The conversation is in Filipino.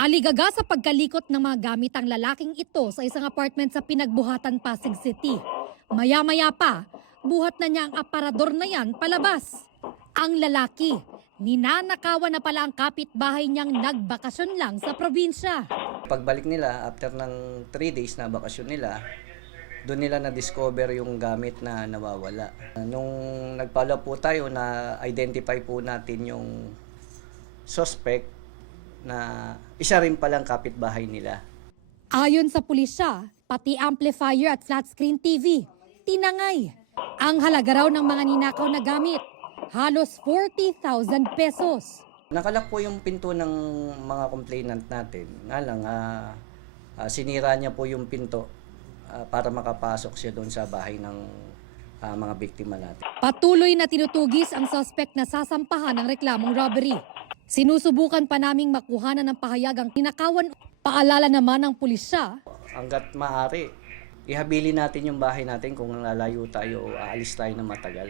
Aligaga sa pagkalikot ng mga gamit ang lalaking ito sa isang apartment sa Pinagbuhatan, Pasig City. Maya-maya pa, buhat na niya ang aparador na yan palabas. Ang lalaki, ninanakawan na pala ang kapitbahay niyang nagbakasyon lang sa probinsya. Pagbalik nila, after ng 3 days na bakasyon nila, doon nila na-discover yung gamit na nawawala. Nung nag-follow po tayo, na-identify po natin yung suspect na isa rin palang kapitbahay nila. Ayon sa pulisya, pati amplifier at flat screen TV, tinangay. Ang halaga raw ng mga ninakaw na gamit, halos 40,000 pesos. Nakalak po yung pinto ng mga complainant natin. Nga lang, sinira niya po yung pinto para makapasok siya doon sa bahay ng mga biktima natin. Patuloy na tinutugis ang suspect na sasampahan ng reklamong robbery. Sinusubukan pa naming makuhanan ng pahayag ang tinakawan. Paalala naman ng pulisya, Hanggat maaari, ihabili natin yung bahay natin kung lalayo tayo o aalis tayo ng matagal.